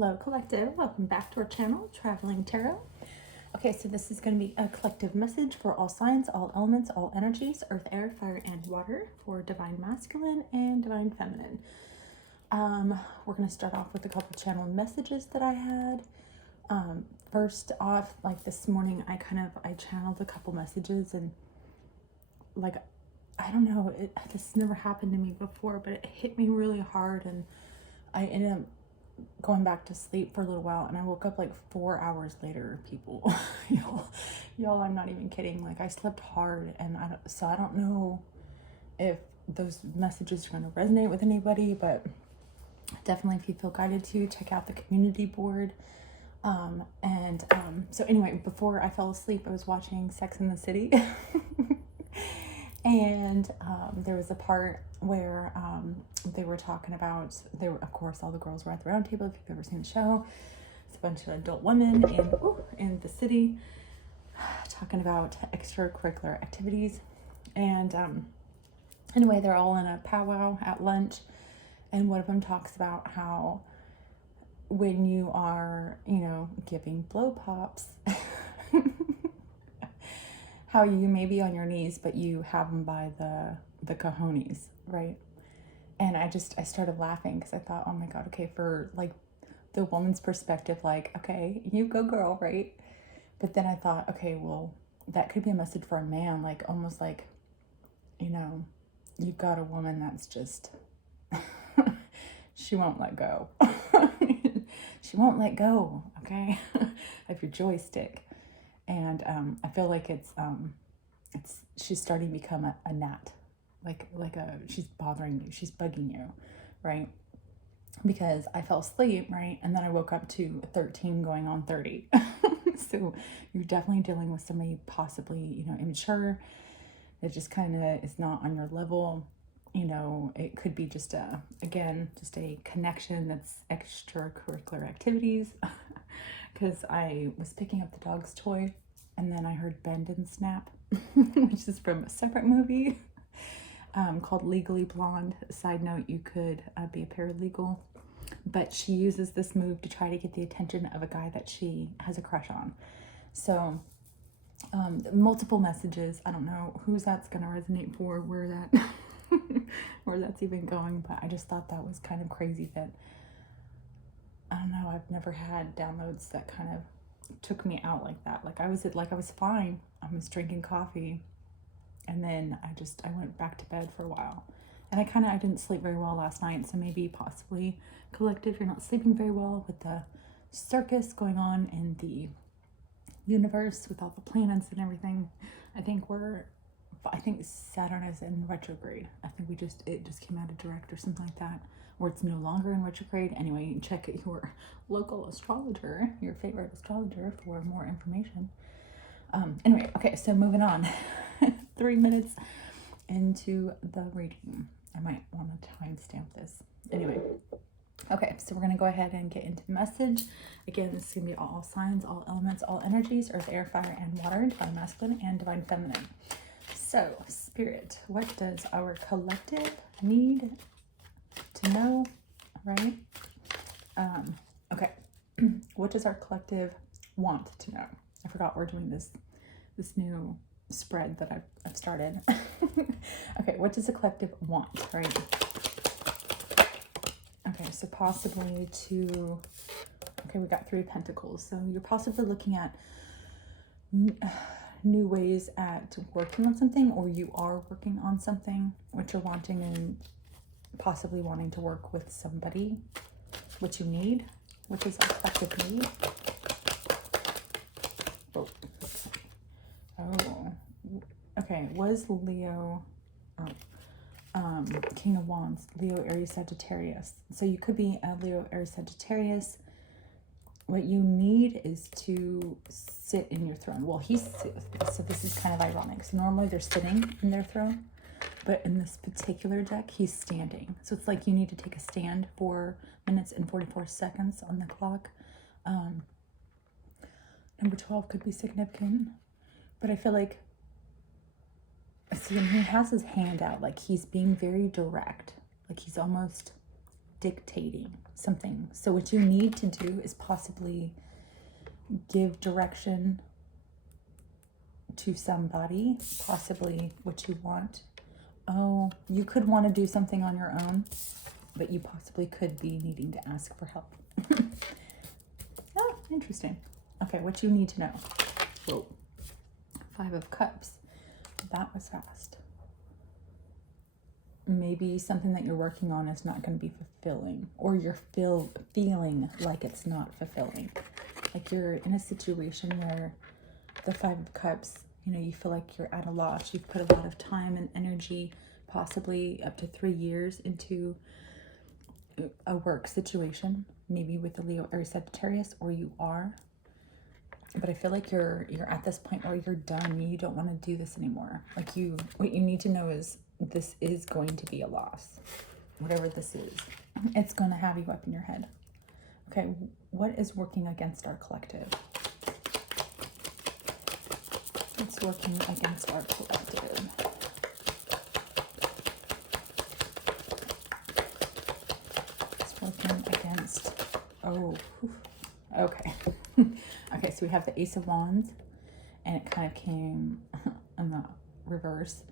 Hello collective, welcome back to our channel, Traveling Tarot. Okay, so this is going to be a collective message for all signs, all elements, all energies, earth, air, fire, and water for divine masculine and divine feminine. We're going to start off with a couple channel messages that I had. First off, like this morning, I channeled a couple messages and like, I don't know, this never happened to me before, but it hit me really hard and I ended up going back to sleep for a little while and I woke up like 4 hours later, people. y'all, I'm not even kidding. Like I slept hard and I don't know if those messages are going to resonate with anybody, but definitely if you feel guided to, check out the community board. So anyway, before I fell asleep, I was watching Sex and the City. And there was a part where they were talking about, of course, all the girls were at the round table. If you've ever seen the show, it's a bunch of adult women in the city talking about extracurricular activities. And anyway, they're all in a powwow at lunch. And one of them talks about how when you are, giving blow pops, how you may be on your knees, but you have them by the cojones, right? And I started laughing because I thought, oh my God, okay, for like the woman's perspective, like, okay, you go girl, right? But then I thought, okay, well, that could be a message for a man, like almost like, you've got a woman that's just, she won't let go. She won't let go, okay, of your joystick. And I feel like she's starting to become a gnat, she's bothering you, she's bugging you, right? Because I fell asleep, right, and then I woke up to 13 going on 30. So you're definitely dealing with somebody possibly, immature. It just kind of is not on your level. It could be just a connection that's extracurricular activities. Because I was picking up the dog's toy and then I heard Bend and Snap, which is from a separate movie called Legally Blonde. Side note, you could be a paralegal. But she uses this move to try to get the attention of a guy that she has a crush on. So multiple messages. I don't know whose that's going to resonate for, where that's even going. But I just thought that was kind of crazy that, I don't know, I've never had downloads that kind of took me out like that. I was fine. I was drinking coffee and then I went back to bed for a while. And I didn't sleep very well last night. So maybe possibly collective, you're not sleeping very well with the circus going on in the universe with all the planets and everything. I think Saturn is in retrograde. I think it just came out of direct or something like that, or it's no longer in retrograde. Anyway, you can check your local astrologer, your favorite astrologer, for more information. Anyway, okay, so moving on. 3 minutes into the reading. I might want to timestamp this. Anyway, okay, so we're going to go ahead and get into the message. Again, this is going to be all signs, all elements, all energies, earth, air, fire, and water, divine masculine and divine feminine. So, Spirit, what does our collective need to know, right? Okay, what does our collective want to know? I forgot we're doing this new spread that I've started. Okay, what does the collective want, right? Okay, so possibly we got 3 pentacles. So you're possibly looking at new ways at working on something, or you are working on something, what you're wanting, and possibly wanting to work with somebody, what you need, which is a collective need. Oh, okay, was Leo, King of Wands, Leo, Aries, Sagittarius. So you could be a Leo, Aries, Sagittarius. What you need is to sit in your throne. Well, so this is kind of ironic. So normally they're sitting in their throne, but in this particular deck, he's standing. So it's like you need to take a stand 4 minutes and 44 seconds on the clock. Number 12 could be significant, but I feel like, see, he has his hand out, like he's being very direct. Like he's almost dictating something. So what you need to do is possibly give direction to somebody, possibly what you want. Oh, you could want to do something on your own, but you possibly could be needing to ask for help. Oh, interesting. Okay, what you need to know. Whoa. 5 of Cups. That was fast. Maybe something that you're working on is not going to be fulfilling, or you're feeling like it's not fulfilling. Like you're in a situation where the 5 of Cups, you know, you feel like you're at a loss. You've put a lot of time and energy, possibly up to 3 years, into a work situation, maybe with a Leo, Aries, Sagittarius, or you are. But I feel like you're at this point where you're done. You don't want to do this anymore. Like what you need to know is this is going to be a loss. Whatever this is, it's going to have you up in your head. Okay, what is working against our collective? It's working against our collective. It's working against, oh, okay. Okay, so we have the Ace of Wands, and it kind of came in the reverse.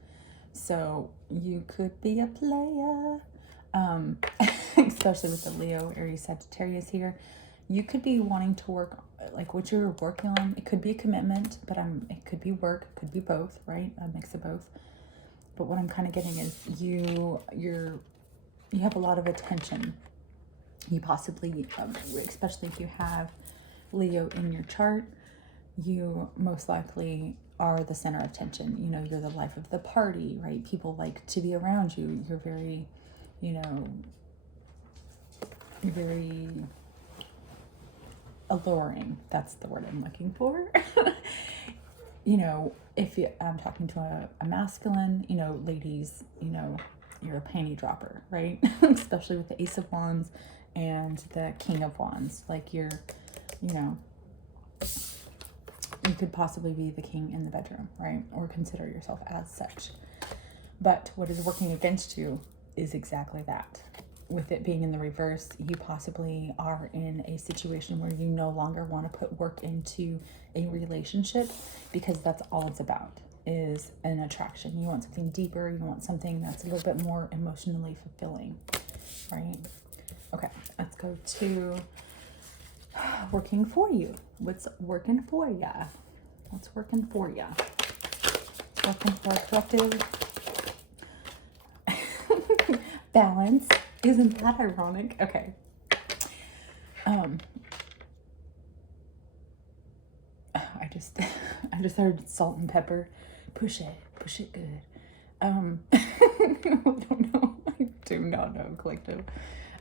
So you could be a player, especially with the Leo, Aries, Sagittarius here. You could be wanting to work, like what you're working on. It could be a commitment, but it could be work, it could be both, right? A mix of both. But what I'm kind of getting is you have a lot of attention. You possibly, especially if you have Leo in your chart, you most likely are the center of attention. You know, you're the life of the party, right? People like to be around you. You're very, you know, you're very alluring. That's the word I'm looking for. You know, if I'm talking to a masculine, you know, ladies, you know, you're a panty dropper, right? Especially with the Ace of Wands and the King of Wands. Like you're, you know, you could possibly be the king in the bedroom, right? Or consider yourself as such. But what is working against you is exactly that. With it being in the reverse, you possibly are in a situation where you no longer want to put work into a relationship, because that's all it's about, is an attraction. You want something deeper. You want something that's a little bit more emotionally fulfilling, right? Okay, let's go to working for you. What's working for ya? What's working for ya? What's working for a collective? Balance. Isn't that ironic? Okay. I just heard salt and pepper. Push it good. I don't know. I do not know, collective.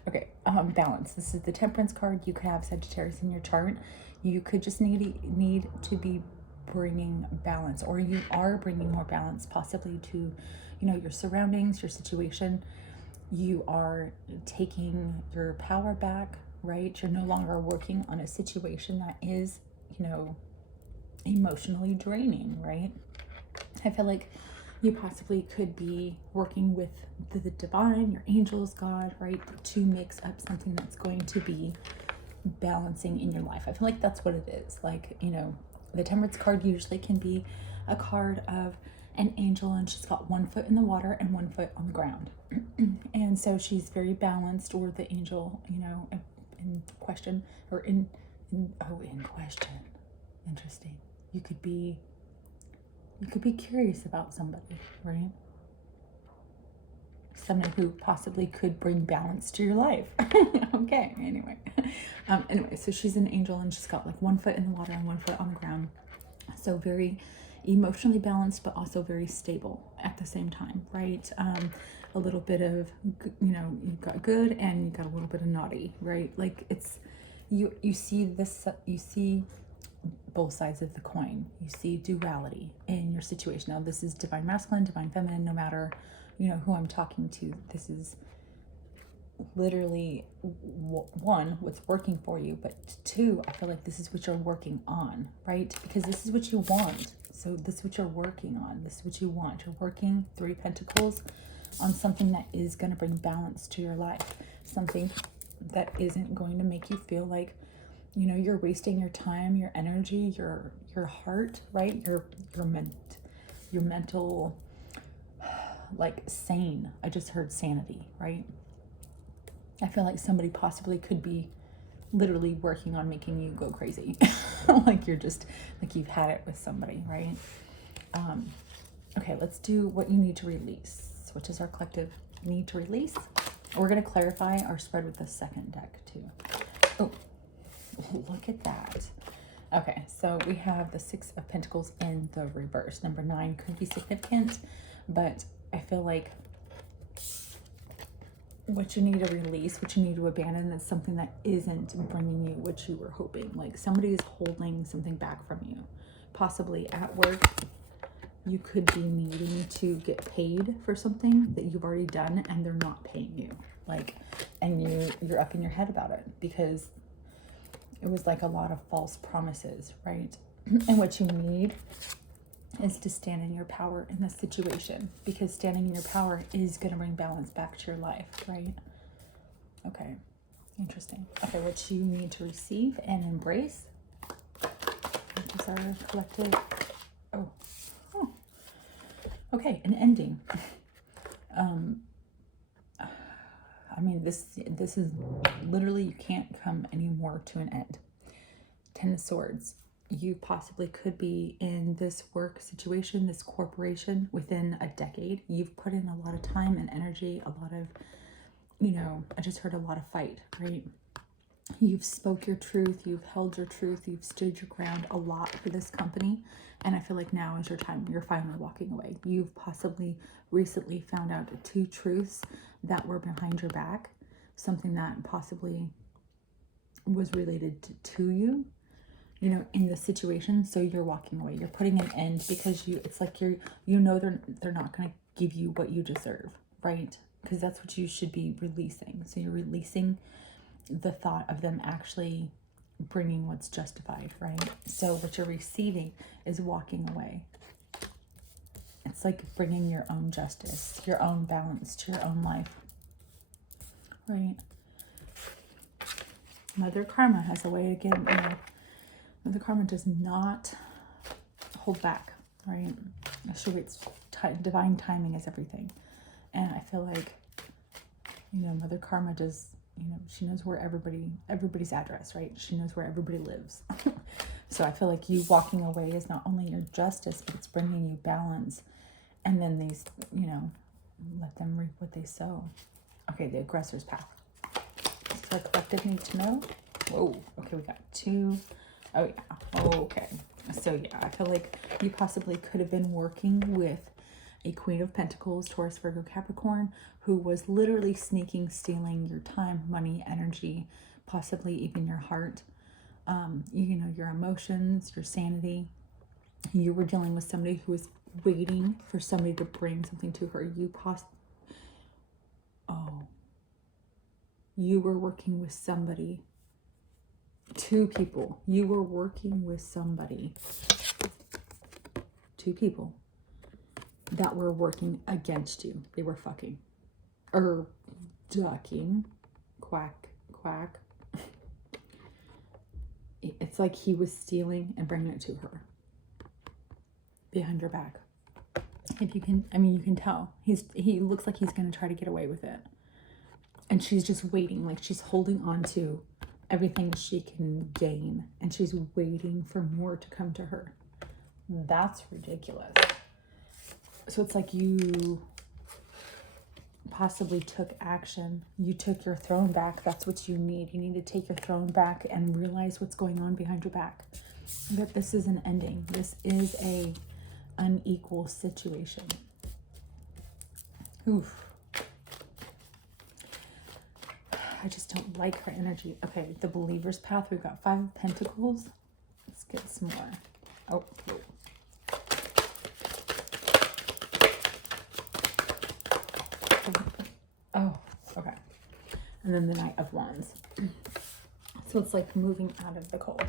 Okay, balance. This is the Temperance card. You could have Sagittarius in your chart. You could just need to be bringing balance, or you are bringing more balance, possibly to, you know, your surroundings, your situation. You are taking your power back, right? You're no longer working on a situation that is, you know, emotionally draining, right? I feel like you possibly could be working with the divine, your angels, God, right, to mix up something that's going to be balancing in your life. I feel like that's what it is. Like, you know, the Temperance card usually can be a card of an angel, and she's got 1 foot in the water and 1 foot on the ground. And so she's very balanced, or the angel, you know, in question, or in question. Interesting. You could be curious about somebody, right? Somebody who possibly could bring balance to your life. Okay, anyway. Anyway, so she's an angel, and she's got like 1 foot in the water and 1 foot on the ground. So very emotionally balanced, but also very stable at the same time, right? A little bit of, you know, you've got good and you've got a little bit of naughty, right? Like it's, you see this, you see both sides of the coin. You see duality in your situation. Now, this is divine masculine, divine feminine, no matter, you know, who I'm talking to. This is literally one, what's working for you, but two, I feel like this is what you're working on, right? Because this is what you want. So this is what you're working on. This is what you want. You're working, 3 Pentacles, on something that is going to bring balance to your life. something that isn't going to make you feel like, you know, you're wasting your time, your energy, your heart, right? Your mental, like, sane. I just heard sanity, right? I feel like somebody possibly could be literally working on making you go crazy. Like you're just, like you've had it with somebody, right? Okay, let's do what you need to release, which is our collective need to release. We're going to clarify our spread with the second deck too. Oh, look at that. Okay, so we have the Six of Pentacles in the reverse. Number 9 could be significant, but I feel like what you need to release, what you need to abandon, is something that isn't bringing you what you were hoping. Like somebody is holding something back from you. Possibly at work, you could be needing to get paid for something that you've already done and they're not paying you. Like, and you're up in your head about it because it was like a lot of false promises, right? And what you need is to stand in your power in this situation, because standing in your power is going to bring balance back to your life, right? Okay, interesting. Okay, what you need to receive and embrace, which is our collective. Oh, okay, an ending. I mean, this is literally, you can't come anymore to an end. 10 of Swords. You possibly could be in this work situation, this corporation, within a decade. You've put in a lot of time and energy, a lot of, you know, I just heard a lot of fight, right? You've spoke your truth, you've held your truth, you've stood your ground a lot for this company. And I feel like now is your time. You're finally walking away. You've possibly recently found out 2 truths that were behind your back, something that possibly was related to you, you know, in the situation. So you're walking away. You're putting an end because it's like you know they're not going to give you what you deserve, right? Because that's what you should be releasing. So you're releasing the thought of them actually bringing what's justified, right? So what you're receiving is walking away. It's like bringing your own justice, your own balance to your own life, right? Mother Karma has a way to get, you know, Mother Karma does not hold back, right? She waits. Divine timing is everything. And I feel like, you know, Mother Karma does, you know, she knows where everybody's address, right? She knows where everybody lives. So I feel like you walking away is not only your justice, but it's bringing you balance. And then these, you know, let them reap what they sow. Okay, the aggressor's path. So our collective need to know. Whoa, okay, we got 2. Oh, yeah. Okay. So, yeah, I feel like you possibly could have been working with a Queen of Pentacles, Taurus, Virgo, Capricorn, who was literally stealing your time, money, energy, possibly even your heart, you know, your emotions, your sanity. You were dealing with somebody who was waiting for somebody to bring something to her. You were working with somebody. 2 people. You were working with somebody. 2 people that were working against you. They were fucking. Or ducking. Quack, quack. It's like he was stealing and bringing it to her. Behind your back. If you can, I mean, you can tell. He looks like he's going to try to get away with it. And she's just waiting. Like she's holding on to everything she can gain, and she's waiting for more to come to her. That's ridiculous. So it's like you possibly took action. You took your throne back. That's what you need. You need to take your throne back and realize what's going on behind your back. That this is an ending. This is a unequal situation. Oof. I just don't like her energy. Okay, the Believer's Path. We've got 5 of Pentacles. Let's get some more. Oh, wait. Oh, okay. And then the Knight of Wands. So it's like moving out of the cold.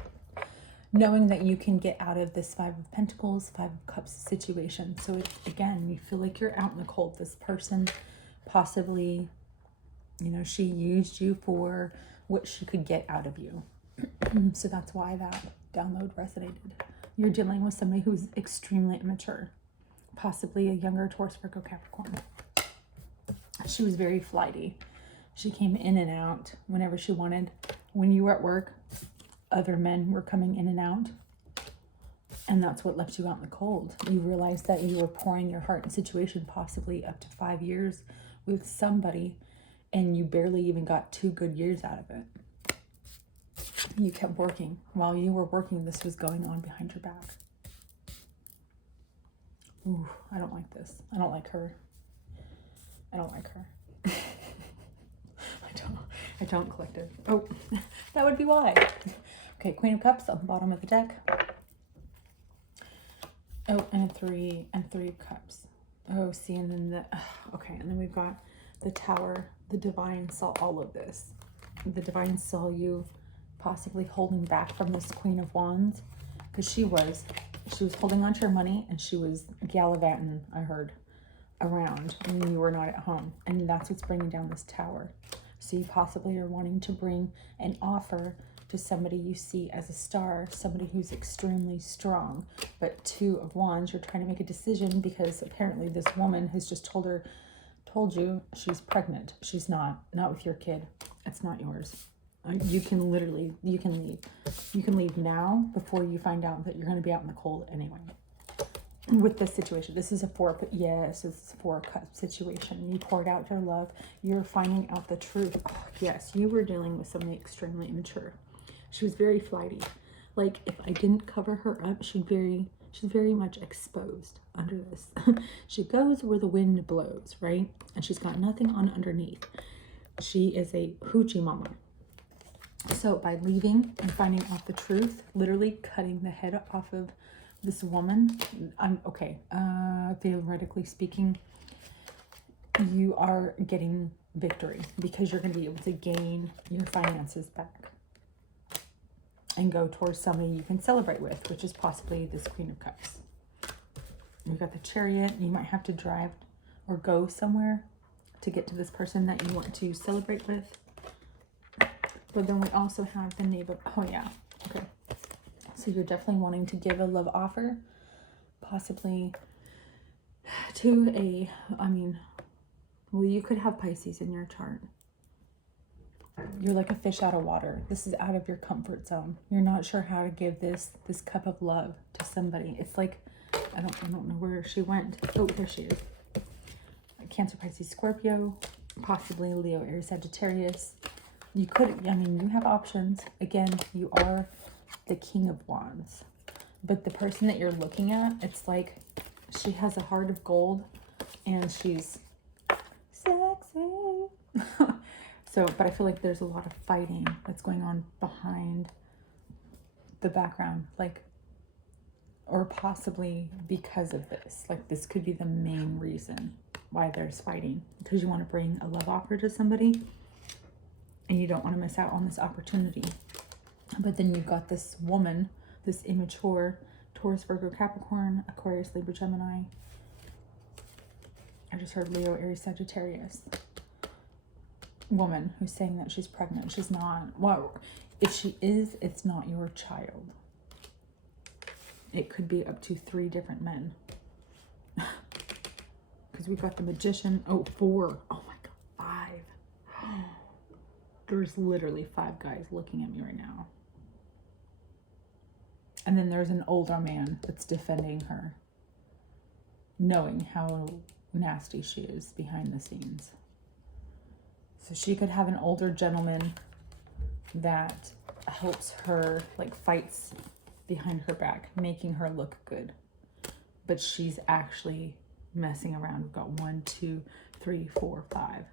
Knowing that you can get out of this 5 of Pentacles, 5 of Cups situation. So again, you feel like you're out in the cold. This person possibly You know, she used you for what she could get out of you. So that's why that download resonated. You're dealing with somebody who's extremely immature, possibly a younger Taurus, Virgo, Capricorn. She was very flighty. She came in and out whenever she wanted. When you were at work, other men were coming in and out. And that's what left you out in the cold. You realized that you were pouring your heart and situation possibly up to 5 years with somebody, and you barely even got 2 good years out of it. You kept working. While you were working, this was going on behind your back. Ooh, I don't like this. I don't like her. I don't like her. I don't, collective. Oh, that would be why. Okay, Queen of Cups on the bottom of the deck. Oh, and three of Cups. Oh, see, and then okay, and then we've got the Tower. The Divine saw all of this. The Divine saw you possibly holding back from this Queen of Wands, because she was holding on to her money, and she was gallivanting, I heard, around when you were not at home, and that's what's bringing down this Tower. So you possibly are wanting to bring an offer to somebody you see as a star, somebody who's extremely strong. But 2 of Wands, you're trying to make a decision because apparently this woman has just told you she's pregnant. She's not with your kid. It's not yours. You can leave. You can leave now before you find out that you're going to be out in the cold anyway. With this situation, this is a 4, yes, it's a 4 cup situation. You poured out your love. You're finding out the truth. Oh, yes, you were dealing with somebody extremely immature. She was very flighty. Like, if I didn't cover her up, she's very much exposed under this. She goes where the wind blows, right? And she's got nothing on underneath. She is a hoochie mama. So by leaving and finding out the truth, literally cutting the head off of this woman, theoretically speaking, you are getting victory because you're going to be able to gain your finances back and go towards somebody you can celebrate with, which is possibly this Queen of Cups. We've got the Chariot. You might have to drive or go somewhere to get to this person that you want to celebrate with. But then we also have the Knave of, oh yeah, okay. So you're definitely wanting to give a love offer, possibly to you could have Pisces in your chart. You're like a fish out of water. This is out of your comfort zone. You're not sure how to give this cup of love to somebody. It's like, I don't know where she went. Oh, there she is. Cancer, Pisces, Scorpio, possibly Leo, Aries, Sagittarius. You have options. Again, you are the King of Wands. But the person that you're looking at, it's like she has a heart of gold and she's sexy. But I feel like there's a lot of fighting that's going on behind the background, or possibly because of this. Like, this could be the main reason why there's fighting, because you want to bring a love offer to somebody and you don't want to miss out on this opportunity. But then you've got this woman, this immature Taurus, Virgo, Capricorn, Aquarius, Libra, Gemini. I just heard Leo, Aries, Sagittarius. Woman who's saying that she's pregnant. She's not. Well, if she is, it's not your child. It could be up to 3 different men. Because we've got the Magician. Oh, 4. Oh my God, 5. There's literally 5 guys looking at me right now. And then there's an older man that's defending her, knowing how nasty she is behind the scenes. So she could have an older gentleman that helps her, fights behind her back, making her look good. But she's actually messing around. We've got 1, 2, 3, 4, 5,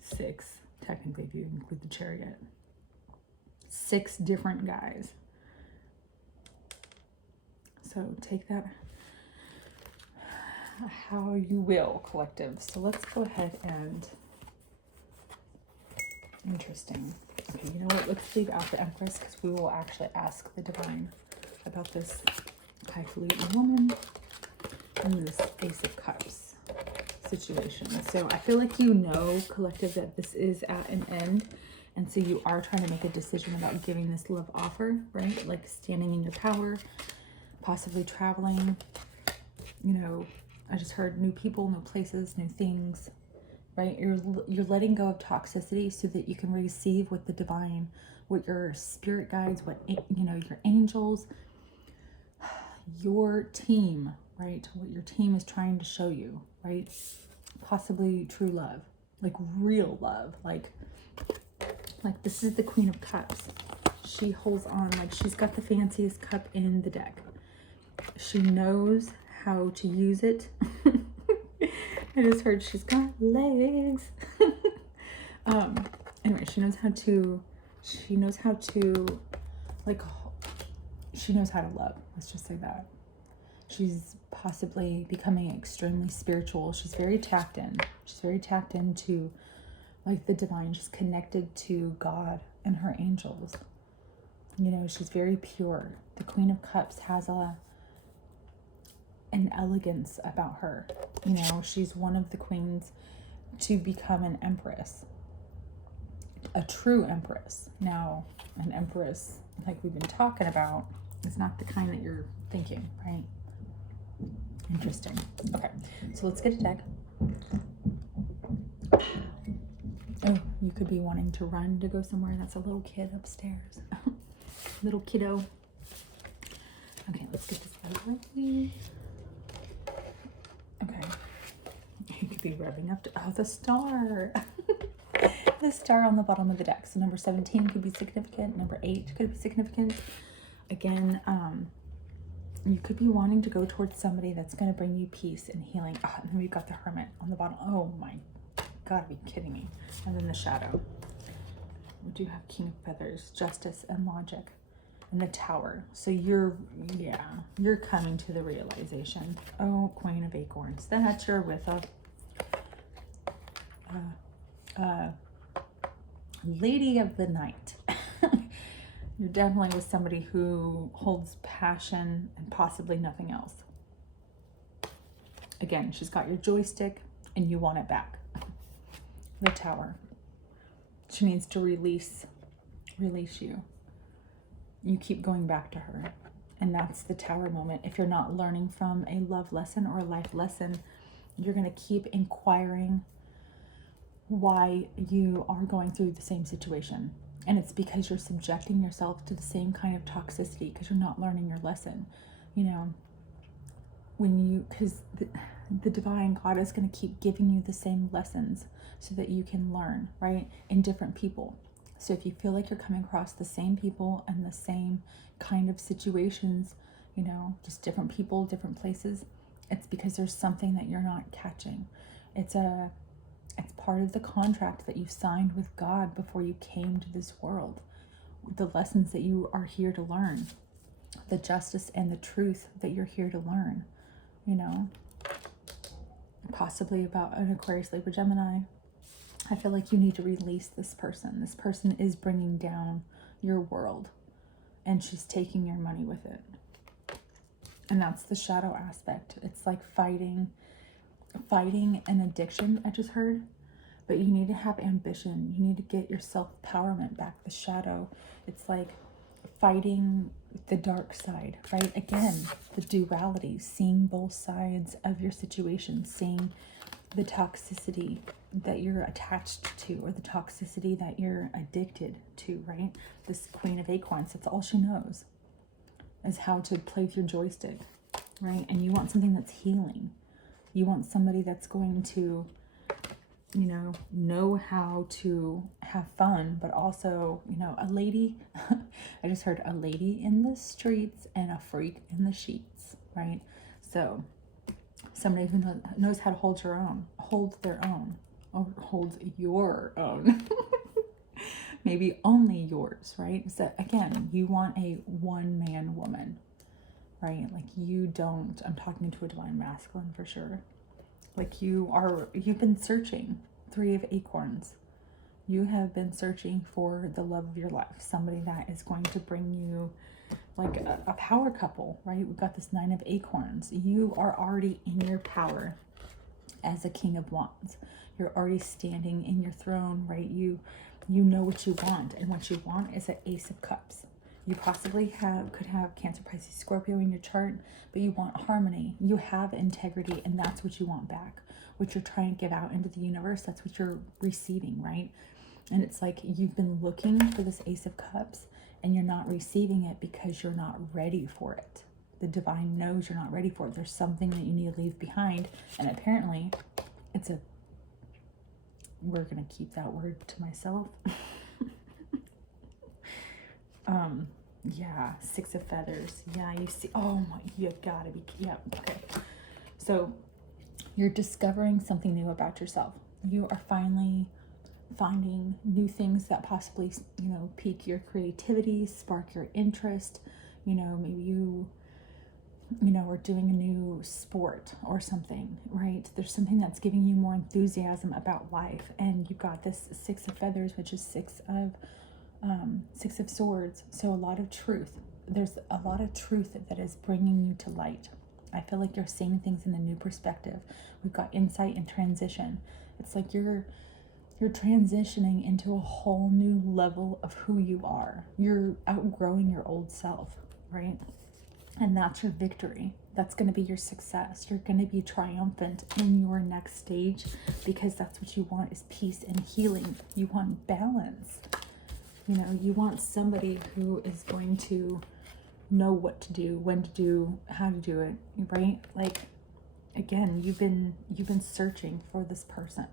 6, technically, if you include the Chariot. 6 different guys. So take that how you will, collective. So let's go ahead and... Interesting. Okay, you know what? Let's leave out the Empress because we will actually ask the Divine about this highfalutin woman and this Ace of Cups. situation. So I feel like you know, collective, that this is at an end. And so you are trying to make a decision about giving this love offer, right? Like standing in your power, possibly traveling. You know, I just heard new people, new places, new things, right? You're letting go of toxicity so that you can receive what the divine, what your spirit guides, what, you know, your angels, your team, right? What your team is trying to show you, right? Possibly true love, like real love, like this is the Queen of Cups. She holds on, like she's got the fanciest cup in the deck. She knows how to use it. I just heard she's got legs. Anyway, she knows how to like, she knows how to love. Let's just say that. She's possibly becoming extremely spiritual. She's very tapped in. She's very tapped into like the divine. She's connected to God and her angels. You know, she's very pure. The Queen of Cups has an elegance about her. You know, she's one of the queens to become an empress. A true empress. Now, an empress, like we've been talking about, is not the kind that you're thinking, right? Interesting. Okay, so let's get a deck. Oh, you could be wanting to run to go somewhere. That's a little kid upstairs. Little kiddo. Okay, let's get this out of the way. Okay. You could be rubbing up to, oh, the star. The star on the bottom of the deck. So number 17 could be significant. Number 8 could be significant. Again, you could be wanting to go towards somebody that's going to bring you peace and healing. Oh, and then we've got the Hermit on the bottom. Oh my, gotta be kidding me. And then the Shadow. We do have King of Feathers, Justice, and Logic. And the Tower. So you're coming to the realization. Oh, Queen of Acorns, that you're with a Lady of the Night. You're definitely with somebody who holds passion and possibly nothing else. Again, she's got your joystick and you want it back. The Tower. She needs to release you. You keep going back to her. And that's the Tower moment. If you're not learning from a love lesson or a life lesson, you're going to keep inquiring why you are going through the same situation. And it's because you're subjecting yourself to the same kind of toxicity because you're not learning your lesson. You know, because the divine God is going to keep giving you the same lessons so that you can learn, right? In different people. So if you feel like you're coming across the same people and the same kind of situations, you know, just different people, different places, it's because there's something that you're not catching. It's part of the contract that you signed with God before you came to this world. The lessons that you are here to learn. The justice and the truth that you're here to learn. You know, possibly about an Aquarius, Libra, Gemini. I feel like you need to release this person. This person is bringing down your world and she's taking your money with it. And that's the Shadow aspect. It's like fighting an addiction, I just heard. But you need to have ambition. You need to get your self-empowerment back. The Shadow, it's like fighting the dark side, right? Again, the duality, seeing both sides of your situation, seeing the toxicity that you're attached to or the toxicity that you're addicted to, right? This Queen of Acorns, that's all she knows is how to play with your joystick, right? And you want something that's healing. You want somebody that's going to, you know how to have fun, but also, you know, a lady. I just heard a lady in the streets and a freak in the sheets, right? So somebody who knows how to hold their own, or holds your own. Maybe only yours, right? So again, you want a one-man woman, right? Like you don't, I'm talking to a divine masculine for sure. Like you've been searching. 3 of Acorns. You have been searching for the love of your life. Somebody that is going to bring you like a power couple, right? We've got this 9 of Acorns. You are already in your power. as a King of Wands. You're already standing in your throne, right? You know what you want, and what you want is an Ace of Cups. You possibly could have Cancer, Pisces, Scorpio in your chart, but you want harmony. You have integrity, and that's what you want back. What you're trying to give out into the universe, that's what you're receiving, right? And it's like you've been looking for this Ace of Cups, and you're not receiving it because you're not ready for it. The divine knows you're not ready for it. There's something that you need to leave behind, and apparently it's a, we're going to keep that word to myself. Yeah, Six of Feathers. Yeah, you see, oh my, you gotta be, yeah, okay. So you're discovering something new about yourself. You are finally finding new things that possibly, you know, pique your creativity, spark your interest. You know, maybe you know, are doing a new sport or something, right? There's something that's giving you more enthusiasm about life. And you've got this Six of Feathers, which is Six of Swords. So a lot of truth. There's a lot of truth that is bringing you to light. I feel like you're seeing things in a new perspective. We've got insight and transition. It's like you're transitioning into a whole new level of who you are. You're outgrowing your old self, right? And that's your victory. That's going to be your success. You're going to be triumphant in your next stage, because that's what you want, is peace and healing. You want balance. You know, you want somebody who is going to know what to do, when to do, how to do it, right? Like, again, you've been searching for this person.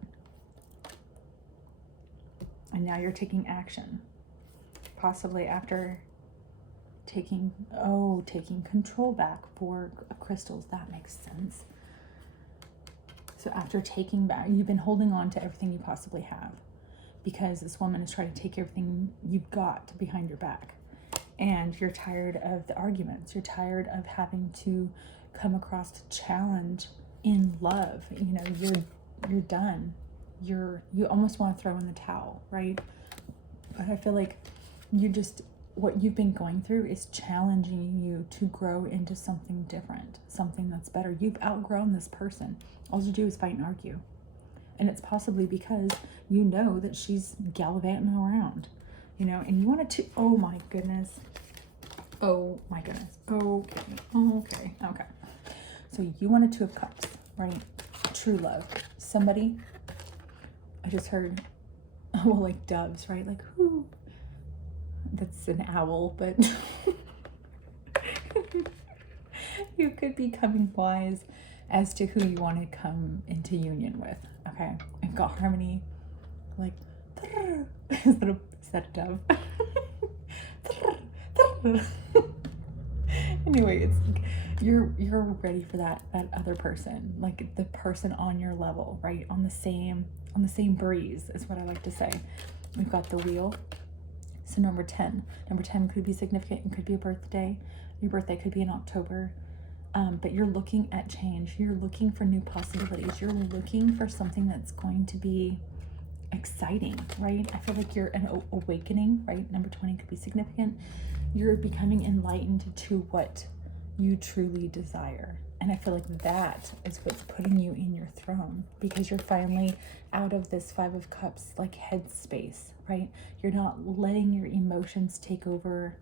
And now you're taking action. Possibly after taking control back for crystals. That makes sense. So after taking back, you've been holding on to everything you possibly have, because this woman is trying to take everything you've got behind your back. And you're tired of the arguments. You're tired of having to come across to challenge in love. You know, you're done. You almost want to throw in the towel, right? But I feel like what you've been going through is challenging you to grow into something different, something that's better. You've outgrown this person. All you do is fight and argue. And it's possibly because you know that she's gallivanting around, you know, and you wanted to, oh my goodness. Okay. So you wanted Two of Cups, right? True love. Somebody, I just heard, well, like doves, right? Like, whoo. That's an owl, but you could be becoming wise as to who you want to come into union with. Okay, I've got harmony, like, is that a dove? Anyway, it's like you're ready for that other person, like the person on your level, right? On the same breeze is what I like to say. We've got the Wheel. So number 10 could be significant. It could be a birthday. Your birthday could be in October. But you're looking at change. You're looking for new possibilities. You're looking for something that's going to be exciting, right? I feel like you're an awakening, right? Number 20 could be significant. You're becoming enlightened to what you truly desire. And I feel like that is what's putting you in your throne, because you're finally out of this Five of Cups, like, headspace, right? You're not letting your emotions take over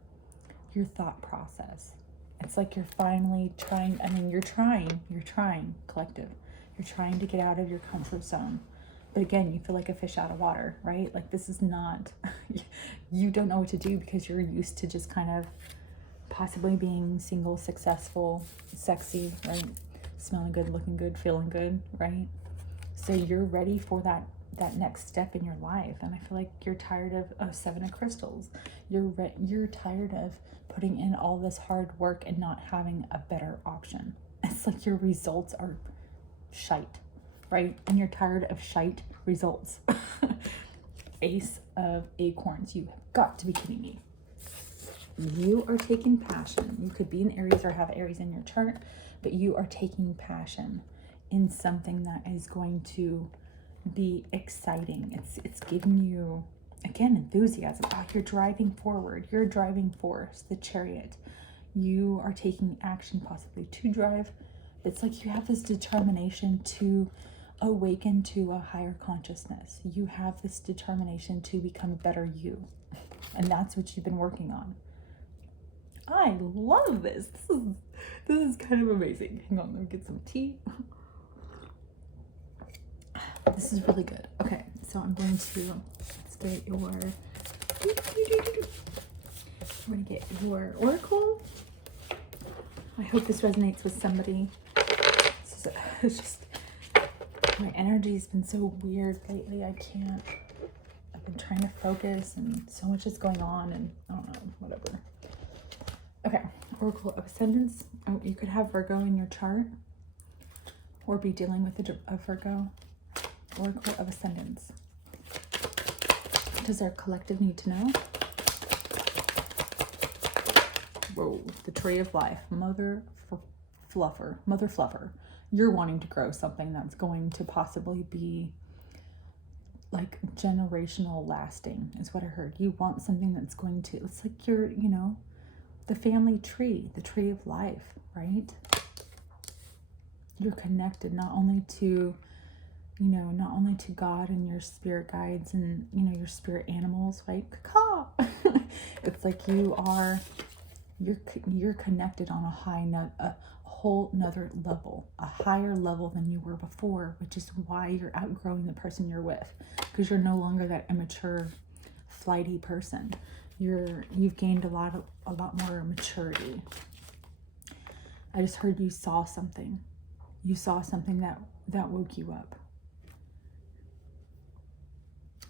your thought process. It's like you're finally trying, you're trying, collective. You're trying to get out of your comfort zone. But again, you feel like a fish out of water, right? Like, this is not, you don't know what to do because you're used to just kind of possibly being single, successful, sexy, right? Smelling good, looking good, feeling good, right? So you're ready for that next step in your life. And I feel like you're tired of Seven of Crystals. You're tired of putting in all this hard work and not having a better option. It's like your results are shite, right? And you're tired of shite results. Ace of Acorns. You have got to be kidding me. You are taking passion. You could be an Aries or have Aries in your chart, but you are taking passion in something that is going to be exciting. It's giving you, again, enthusiasm. Oh, you're driving forward. You're a driving force, the Chariot. You are taking action possibly to drive. It's like you have this determination to awaken to a higher consciousness. You have this determination to become a better you. And that's what you've been working on. I love this. This is kind of amazing. Hang on, let me get some tea. This is really good. Okay, so I'm going to, let's get your, we're going to get your oracle. I hope this resonates with somebody. It's just, my energy's been so weird lately. I've been trying to focus and so much is going on and I don't know, whatever. Okay, Oracle of Ascendants. Oh, you could have Virgo in your chart or be dealing with a Virgo. Oracle of Ascendants. Does our collective need to know? Whoa, the Tree of Life. Mother Fluffer. You're wanting to grow something that's going to possibly be like generational lasting is what I heard. You want something that's going to, it's like your, you know, the family tree, the tree of life, right? You're connected not only to, you know, not only to God and your spirit guides and, you know, your spirit animals, right? It's like you're connected on a whole nother level, a higher level than you were before, which is why you're outgrowing the person you're with, because you're no longer that immature, flighty person. You've gained a lot more maturity. I just heard you saw something. You saw something that woke you up.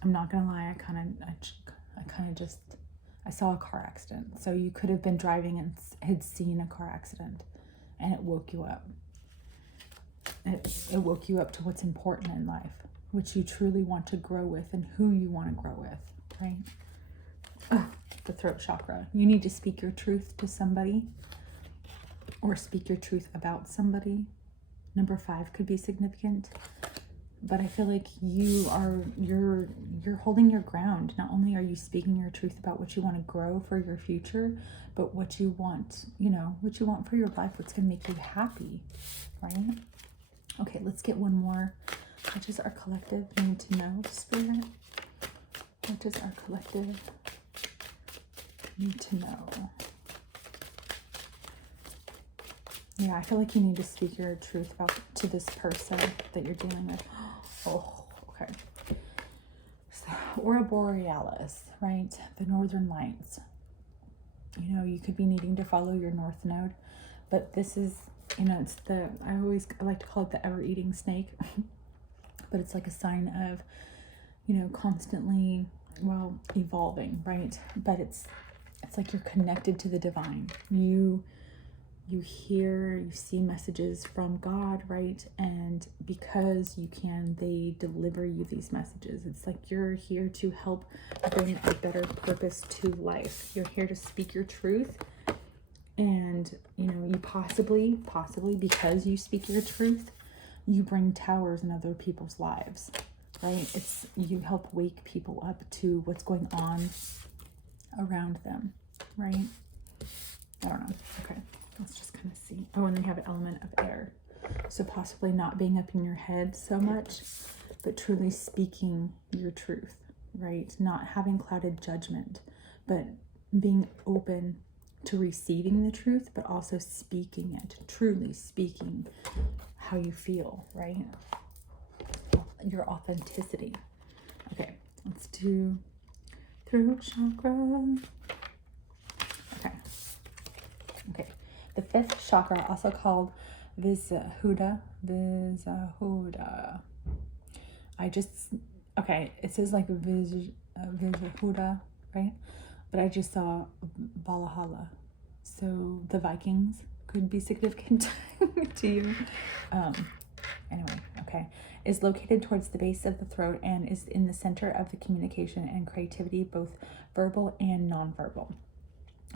I'm not gonna lie, I saw a car accident. So you could have been driving and had seen a car accident and it woke you up. It woke you up to what's important in life, which you truly want to grow with and who you want to grow with, right? The throat chakra. You need to speak your truth to somebody or speak your truth about somebody. Number 5 could be significant. But I feel like you're holding your ground. Not only are you speaking your truth about what you want to grow for your future, but what you want, you know, what you want for your life, what's going to make you happy, right? Okay, let's get one more. What does our collective need to know, Spirit? What does our collective need to know? Yeah, I feel like you need to speak your truth to this person that you're dealing with. Oh, okay. So, Aurora Borealis, right? The Northern Lights. You know, you could be needing to follow your North Node, but this is, you know, it's I like to call it the ever-eating snake, but it's like a sign of, you know, constantly, well, evolving, right? But it's like you're connected to the divine. You see messages from God, right? And because they deliver you these messages. It's like you're here to help bring a better purpose to life. You're here to speak your truth. And, you know, you possibly, because you speak your truth, you bring towers in other people's lives, right? You help wake people up to what's going on around them, right? I don't know. Okay. Let's just kind of see. Oh, and then you have an element of air. So possibly not being up in your head so much, but truly speaking your truth, right? Not having clouded judgment, but being open to receiving the truth, but also speaking it, truly speaking how you feel, right? Your authenticity. Okay, let's do throat chakra. Okay. The 5th chakra, also called Vishuddha. It says like Vishuddha, right? But I just saw Valhalla. So the Vikings could be significant to you. Anyway, okay. Is located towards the base of the throat and is in the center of the communication and creativity, both verbal and nonverbal.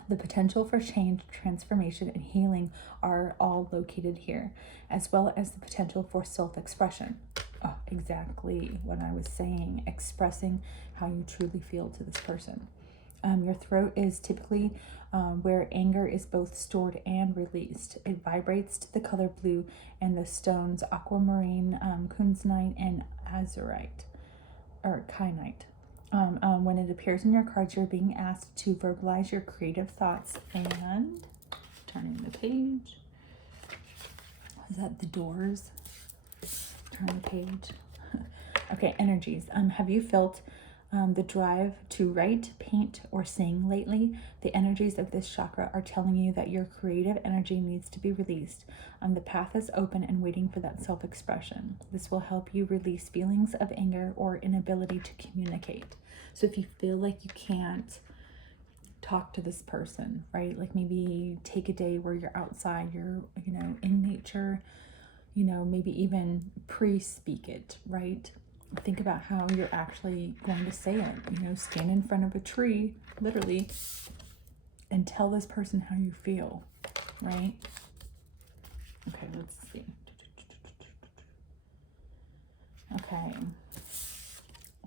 The potential for change, transformation, and healing are all located here, as well as the potential for self-expression. Oh, exactly what I was saying, expressing how you truly feel to this person. Your throat is typically where anger is both stored and released. It vibrates to the color blue and the stones aquamarine, kunzite, and azurite, or kyanite. When it appears in your cards, you're being asked to verbalize your creative thoughts. And turning the page. Is that the Doors? Turn the page. Okay, energies. Have you felt the drive to write, paint, or sing lately? The energies of this chakra are telling you that your creative energy needs to be released. The path is open and waiting for that self-expression. This will help you release feelings of anger or inability to communicate. So if you feel like you can't talk to this person, right? Like maybe take a day where you're outside, you're, in nature, maybe even pre-speak it, right? Think about how you're actually going to say it. Stand in front of a tree, literally, and tell this person how you feel, right? Okay, let's see. Okay,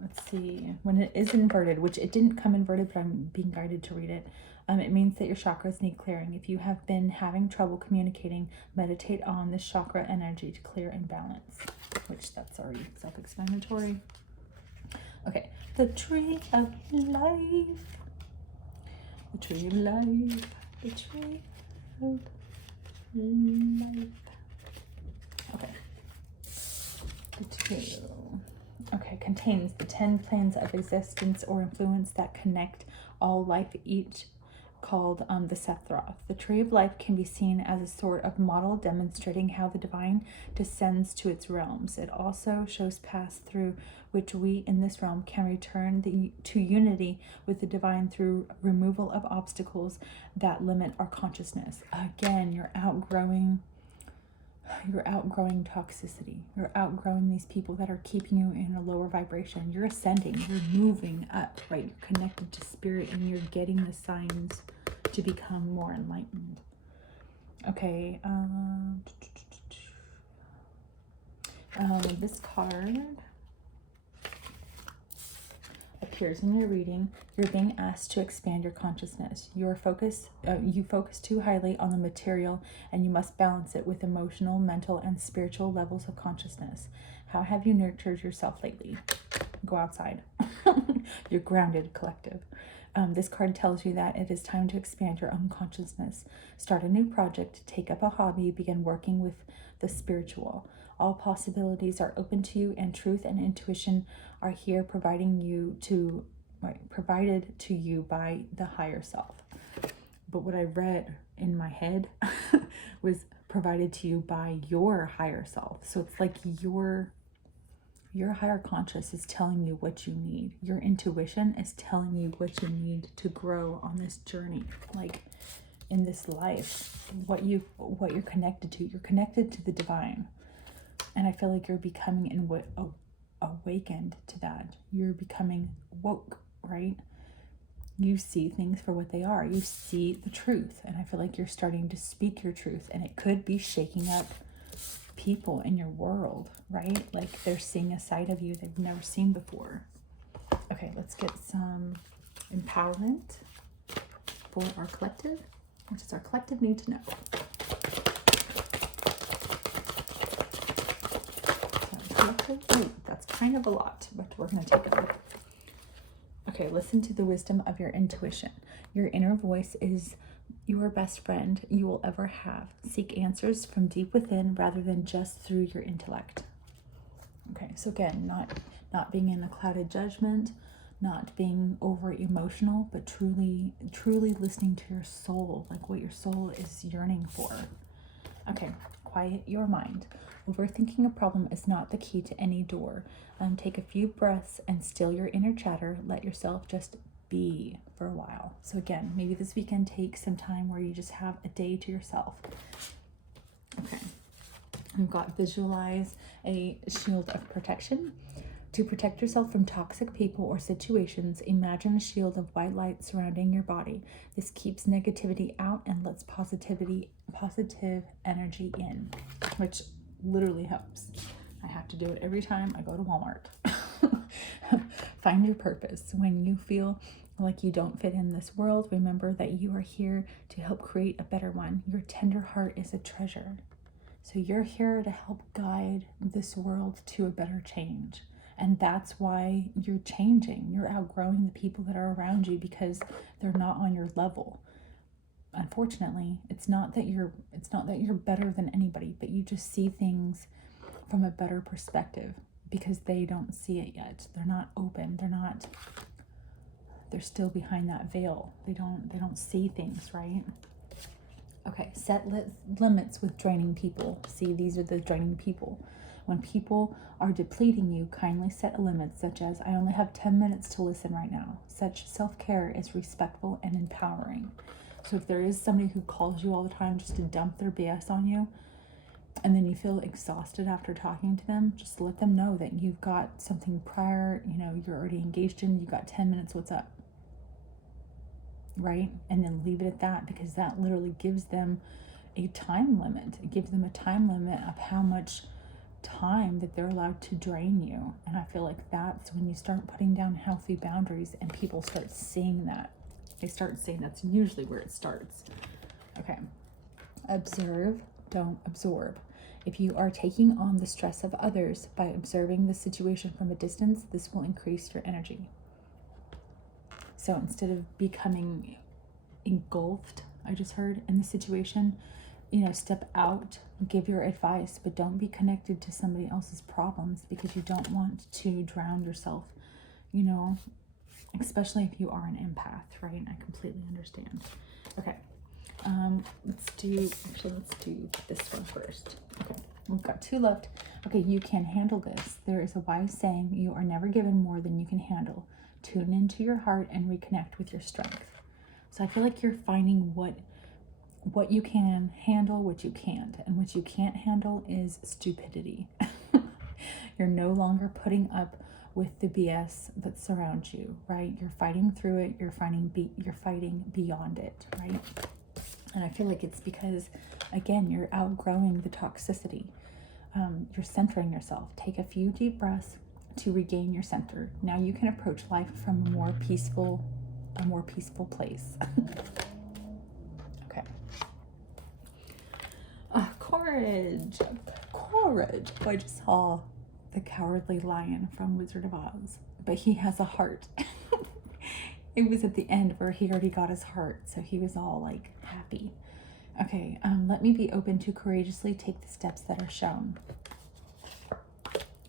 let's see. When it is inverted, which it didn't come inverted, but I'm being guided to read it. It means that your chakras need clearing. If you have been having trouble communicating, meditate on this chakra energy to clear and balance, which that's already self-explanatory. Okay, the tree of life. The tree of life. The tree of life. Okay. The two. Okay, contains the 10 planes of existence or influence that connect all life, each called the Sethroth. The tree of life can be seen as a sort of model demonstrating how the divine descends to its realms. It also shows paths through which we in this realm can return to unity with the divine through removal of obstacles that limit our consciousness. Again, you're outgrowing toxicity. You're outgrowing these people that are keeping you in a lower vibration. You're ascending. You're moving up, right? You're connected to spirit and you're getting the signs to become more enlightened. Okay. This card appears in your reading. You're being asked to expand your consciousness. You focus too highly on the material, and you must balance it with emotional, mental, and spiritual levels of consciousness. How have you nurtured yourself lately? Go outside. You're grounded, collective. This card tells you that it is time to expand your own consciousness. Start a new project, take up a hobby, begin working with the spiritual. All possibilities are open to you, and truth and intuition are here provided to you by the higher self. But what I read in my head was provided to you by your higher self. So it's like your higher conscious is telling you what you need. Your intuition is telling you what you need to grow on this journey, like in this life, what you're connected to. You're connected to the divine. And I feel like you're becoming awakened to that. You're becoming woke, right? You see things for what they are. You see the truth. And I feel like you're starting to speak your truth. And it could be shaking up people in your world, right? Like they're seeing a side of you they've never seen before. Okay, let's get some empowerment for our collective. What does our collective need to know? Ooh, that's kind of a lot, but we're going to take it on. Okay, listen to the wisdom of your intuition. Your inner voice is your best friend you will ever have. Seek answers from deep within rather than just through your intellect. Okay, so again, not being in a clouded judgment, not being over emotional, but truly listening to your soul, like what your soul is yearning for. Okay, quiet your mind. Overthinking a problem is not the key to any door. Take a few breaths and still your inner chatter. Let yourself just be for a while. So again, maybe this weekend take some time where you just have a day to yourself. Okay, we've got visualize a shield of protection. To protect yourself from toxic people or situations, imagine a shield of white light surrounding your body. This keeps negativity out and lets positive energy in, which literally helps. I have to do it every time I go to Walmart. Find your purpose. When you feel like you don't fit in this world, remember that you are here to help create a better one. Your tender heart is a treasure. So you're here to help guide this world to a better change. And that's why you're changing. You're outgrowing the people that are around you because they're not on your level. Unfortunately, it's not that you're better than anybody, but you just see things from a better perspective because they don't see it yet. They're not open. They're still behind that veil. They don't see things, right? Okay, set limits with draining people. See, these are the draining people. When people are depleting you, kindly set limits such as, I only have 10 minutes to listen right now. Such self-care is respectful and empowering. So if there is somebody who calls you all the time just to dump their BS on you, and then you feel exhausted after talking to them, just let them know that you've got something prior, you're already engaged in, you've got 10 minutes, what's up? Right? And then leave it at that, because that literally gives them a time limit. It gives them a time limit of how much time that they're allowed to drain you. And I feel like that's when you start putting down healthy boundaries and people start seeing that. They start seeing that's usually where it starts. Okay. Observe, don't absorb. If you are taking on the stress of others by observing the situation from a distance, this will increase your energy. So instead of becoming engulfed, I just heard, in the situation, step out, give your advice, but don't be connected to somebody else's problems because you don't want to drown yourself, especially if you are an empath, right? I completely understand. Okay. Let's do this one first. Okay. We've got 2 left. Okay. You can handle this. There is a wise saying, you are never given more than you can handle. Tune into your heart and reconnect with your strength. So I feel like you're finding what you can handle, what you can't. And what you can't handle is stupidity. You're no longer putting up with the BS that surrounds you, right? You're fighting through it. You're fighting beyond it, right? And I feel like it's because, again, you're outgrowing the toxicity. You're centering yourself. Take a few deep breaths to regain your center. Now you can approach life from a more peaceful place. Okay. Courage. I just saw the Cowardly Lion from Wizard of Oz, but he has a heart. It was at the end where he already got his heart, so he was all like happy. Okay, let me be open to courageously take the steps that are shown.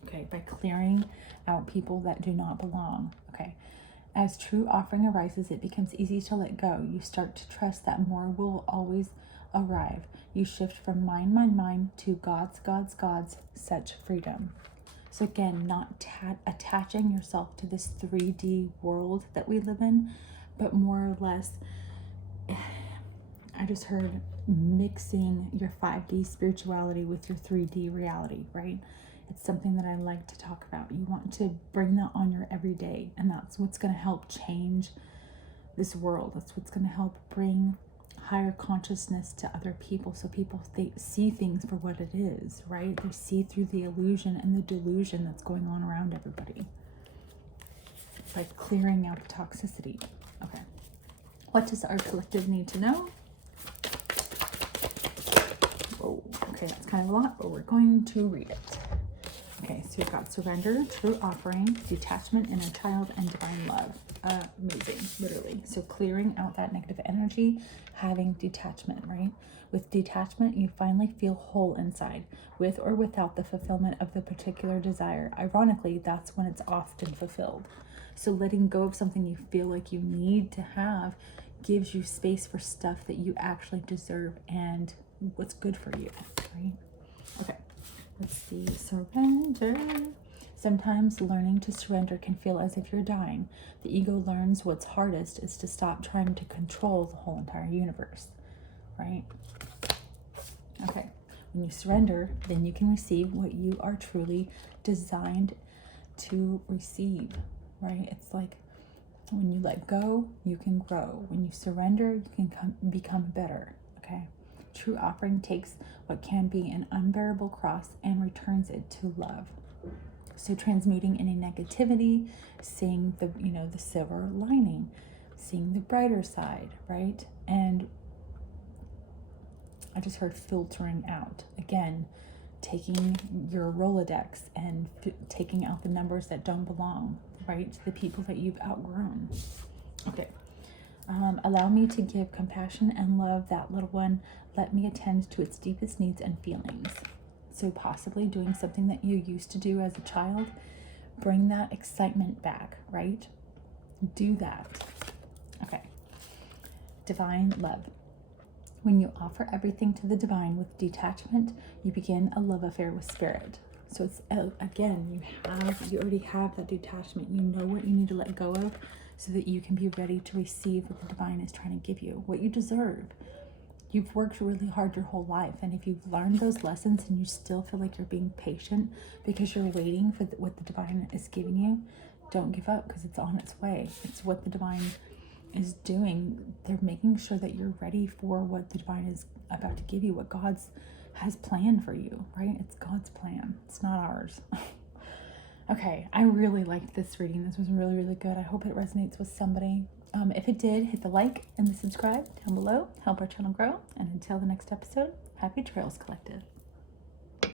Okay, by clearing out people that do not belong. Okay, as true offering arises, it becomes easy to let go. You start to trust that more will always arrive. You shift from mine to God's, such freedom. So again, not attaching yourself to this 3D world that we live in, but more or less, I just heard mixing your 5D spirituality with your 3D reality, right? It's something that I like to talk about. You want to bring that on your everyday, and that's what's going to help change this world. That's what's going to help bring higher consciousness to other people, so they see things for what it is, right? They see through the illusion and the delusion that's going on around everybody. It's like clearing out the toxicity. Okay. What does our collective need to know? Oh, okay, that's kind of a lot, but we're going to read it. Okay, so we've got surrender, true offering, detachment, inner child, and divine love. Amazing, literally. So clearing out that negative energy, having detachment, right? With detachment, you finally feel whole inside, with or without the fulfillment of the particular desire. Ironically, that's when it's often fulfilled. So letting go of something you feel like you need to have gives you space for stuff that you actually deserve and what's good for you, right? Okay. Let's see, surrender. Sometimes learning to surrender can feel as if you're dying. The ego learns what's hardest is to stop trying to control the whole entire universe, right? Okay, when you surrender, then you can receive what you are truly designed to receive, right? It's like when you let go, you can grow. When you surrender, you can become better, okay? True offering takes what can be an unbearable cross and returns it to love. So transmuting any negativity, seeing the silver lining, seeing the brighter side, right? And I just heard filtering out. Again, taking your Rolodex and taking out the numbers that don't belong, right? The people that you've outgrown. Okay. Allow me to give compassion and love that little one. Let me attend to its deepest needs and feelings. So possibly doing something that you used to do as a child, bring that excitement back, right? Do that. Okay. Divine love. When you offer everything to the divine with detachment, you begin a love affair with spirit. So it's, again, you already have that detachment. You know what you need to let go of so that you can be ready to receive what the divine is trying to give you, what you deserve. You've worked really hard your whole life, and if you've learned those lessons and you still feel like you're being patient because you're waiting for what the divine is giving you, don't give up, because it's on its way. It's what the divine is doing. They're making sure that you're ready for what the divine is about to give you, what God's has planned for you, right? It's God's plan. It's not ours. Okay, I really liked this reading. This was really, really good. I hope it resonates with somebody. If it did, hit the like and the subscribe down below. Help our channel grow. And until the next episode, happy trails, Collective.